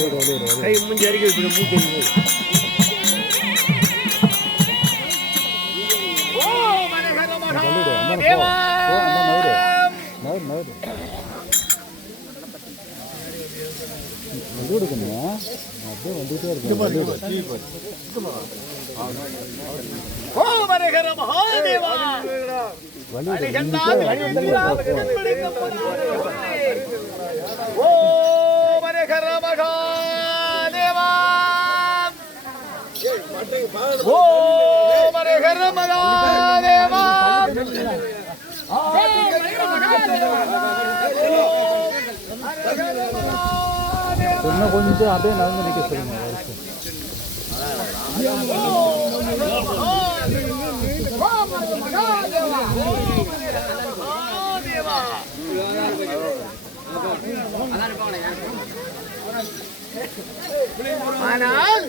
கை மூஞ்சி அறிக்கை மூச்சு மகாதேவா கொஞ்சம் அப்படியே நடந்து நிற்க சொல்லுங்க. ஆனால்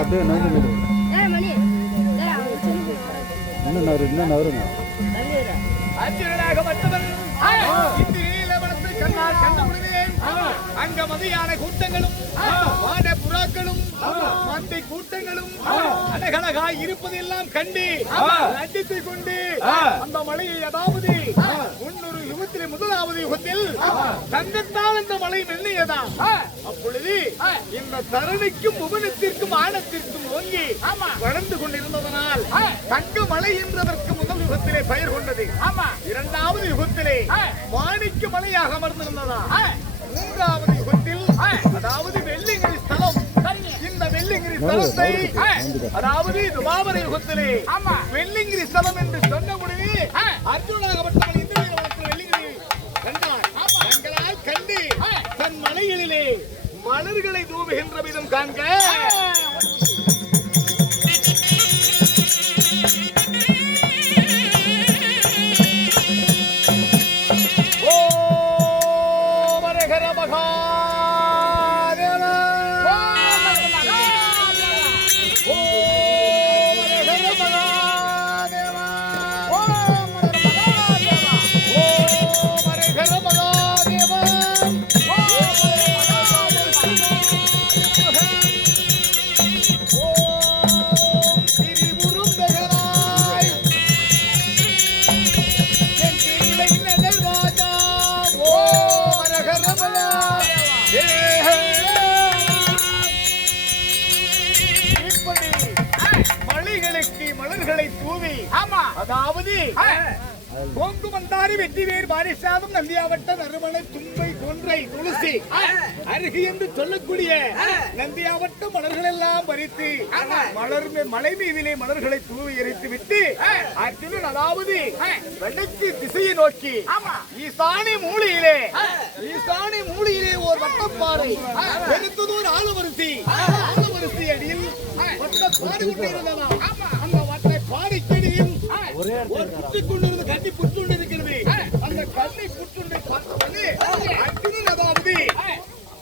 அப்படியே நடந்து இன்னும் நவருங்க. அங்க மதியான கூட்டங்களும் வான புறாக்களும் மந்தை கூட்டங்களும் அழகழகாய் இருப்பதெல்லாம் கண்டு நடித்துக் கொண்டு அந்த மலையை அதாவது 300 யுகத்திலே முதலாவது யுகத்தில் தங்கத்தால் அந்த மலை வெள்ளியதா. அப்பொழுது இந்த தரணிக்கும் புவனத்திற்கும் ஆனத்திற்கும் ஓங்கி வளர்ந்து கொண்டிருந்ததனால் தங்க மலை என்றதற்கு முதல் யுகத்திலே பெயர் கொண்டது. இரண்டாவது யுகத்திலே மாணிக்க மலையாக அமர்ந்திருந்ததா. மூன்றாவது யுகத்தில் அதாவது வெள்ளிங்கிரி ஸ்தலம். இந்த வெள்ளிங்கிரி ஸ்தலத்தை அதாவது துவாபர யுகத்திலே வெள்ளிங்கிரி ஸ்தலம் என்று சொன்ன உடனே அர்ஜுனாகப்பட்டவன் இந்த வெள்ளிங்கிரி கண்டார். தங்களால் கண்டு தன் மலைகளிலே மலர்களை தூவுகின்ற விதம் காண்க. அதாவது கோங்கு மந்தாரி வெற்றிவேர் பாரிசாதம் நந்தியாவட்ட நறுமணை தும்பை கொன்றை துளசி அருகு என்று சொல்லக்கூடிய நந்தியாவட்ட மலர்கள் எல்லாம் பறித்து மலை மீதிலே மலர்களை தூவி எரித்து விட்டு அர்ஜுனன் அதாவது வடக்கு திசையை நோக்கி ஈசானி மூலையிலே ஒரு வட்டப்பாறை எடுத்ததோர் ஆளுவரிசி அடியில் வட்டப்பாறை கொண்டிருந்ததா. அந்த வட்டை பாறைக்கடியில் ஒரு புற்றுக்கொண்டிருந்த கண்ணி புற்றுண்டு இருக்கிறது. அந்த கண்ணை புற்றுண்டை பார்த்தது அர்ஜுனன்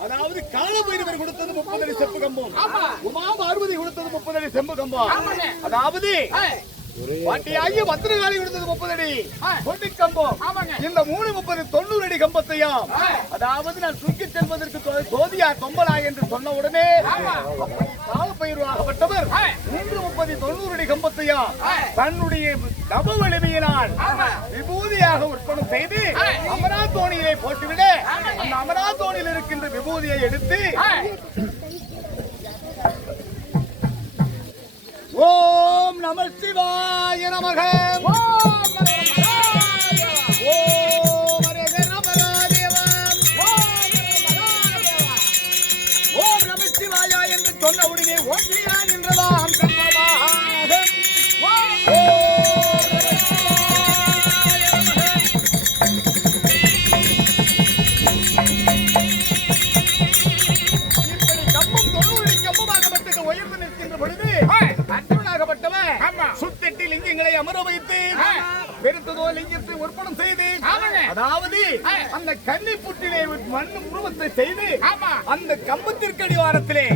அதாவது காலபைரவர் கொடுத்தது 30 அடி செப்பு கம்பம், உமா பார்வதி கொடுத்தது 30 அடி செம்பு கம்பம், அதாவது பாட்டியாகிய மந்திரகாளி கொடுத்தது 30 அடி கொட்டி கம்பம். இந்த 3 30 90 அடி கம்பத்தையும் அதாவது நான் தூக்கி செல்வதற்கு சோதியா கொம்பலா என்று சொன்ன உடனே காலபைரவராகப்பட்டவர் 3 30 90 அடி கம்பத்தையும் தன்னுடைய தப வலிமையினால் விபூதியாக உற்பத்தி செய்து அமராத்தோணியிலே போட்டுவிட அந்த அமராத்தோணியில் இருக்கின்ற விபூதியை எடுத்து ஓம் நம சிவாய நமக ஓம் நம சிவாய என்று சொன்ன உடனே ஓட்டியான் என்றதாம் இப்படி அமர வைத்து பெருத்ததோ லிங்கத்தை ஒர்ப்பணம் செய்து அதாவது அந்த கன்னி புற்றிலே மண் உருவத்தை செய்து அந்த கம்பத்திற்கு அடிவாரத்திலே